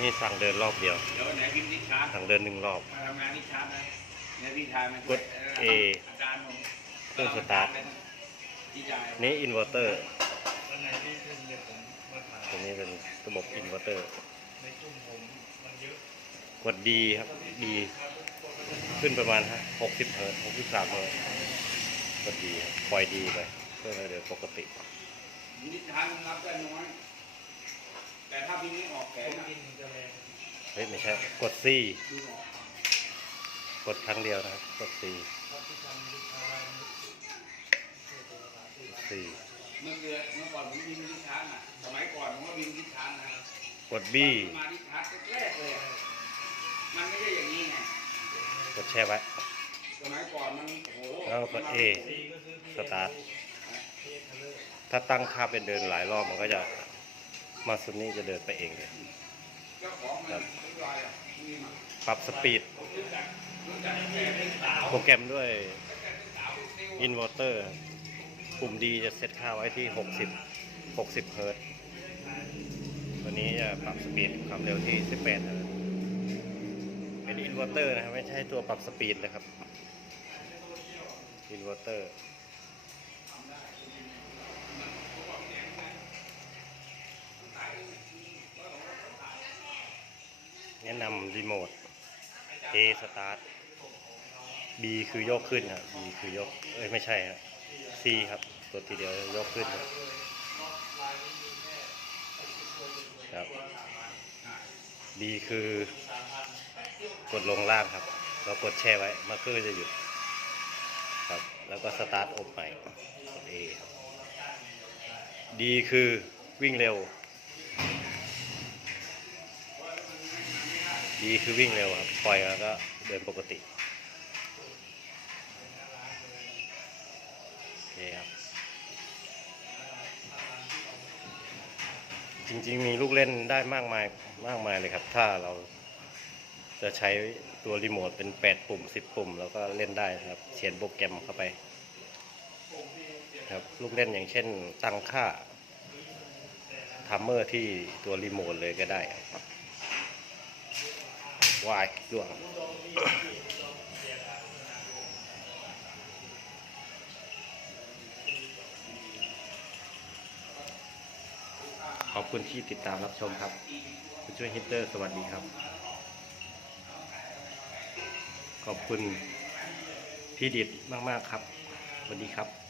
นี่สั่งเดินรอบเดียว เดี๋ยววันไหนพิมพ์ที่ชาร์จสั่งเดินหนึ่งรอบ มาทำงานที่ชาร์จนะเนี่ยพี่ชายมันกด A อาจารย์ผมเครื่องสตาร์ท พี่ชายนี่อินเวอร์เตอร์ วันไหนที่ขึ้นเนี่ยผมมาถ่ายตัวนี้เป็นระบบอินเวอร์เตอร์ ในกลุ่มผมมันเยอะกดดีครับดี ขึ้นประมาณหกสิบเฮิร์ตหกสิบสามเฮิร์ตกดดีครับปล่อยดีไปเพื่อให้เดินปกติ นิชาร์จมันรับได้น้อย เฮ้ยไม่ใช่ กดซีดูออกกดครั้งเดียวนะครับ กดซีครับที่ทำลูกค้ารายนี้ช่วยตัวภาษาที่ร้านซีเมื่อเดือนเมื่อก่อนผมพิมพ์ที่ชาร์จอะ สมัยก่อนผมก็พิมพ์ที่ชาร์จนะกดบีมาที่ชาร์จแรกๆเลยอะมันไม่ใช่อย่างนี้ไง กดแช่ไว้ สมัยก่อนมันโอ้โหแล้วกด A ซีก็คือพี่สตาร์ทเอคัลเลอร์ถ้าตั้งค่าเป็นเดินหลายรอบมันก็จะ มาซุนนี่จะเดินไปเองเลยปรับสปีด โปรแกรมด้วยอินเวอร์เตอร์ ปุ่มดีจะเซตค่าไว้ที่ 60 60เฮิร์ตซ์ตัวนี้จะปรับสปีดความเร็วที่ 18เป็นอินเวอร์เตอร์นะครับ ไม่ใช่ตัวปรับสปีดนะครับอินเวอร์เตอร์ รีโมท A start B คือยกขึ้นครับ B คือยก เอ้ยไม่ใช่ครับ C ครับ ตัวทีเดียวยกขึ้นครับครับ B คือกดลงล่างครับแล้วกดแช่ไว้มาร์เกอร์จะหยุดครับ แล้วก็สตาร์ทอบใหม่กด A ครับ D คือวิ่งเร็ว D คือวิ่งเร็วครับ ปล่อยแล้วก็เดินปกติโอเคครับ จริงๆมีลูกเล่นได้มากมายมากมายเลยครับ ถ้าเราจะใช้ตัวรีโมทเป็น 8 ปุ่ม 10 ปุ่ม แล้วก็เล่นได้ครับเขียนโปรแกรมเข้าไป ครับลูกเล่นอย่างเช่นตั้งค่าทัมเมอร์ที่ตัวรีโมทเลยก็ได้ครับ วายด่วขอบคุณที่ติดตามรับชมครับคุณช่วยฮิตเตอร์สวัสดีครับ ขอบคุณพี่ดิดมาก ๆ ครับสวัสดีครับ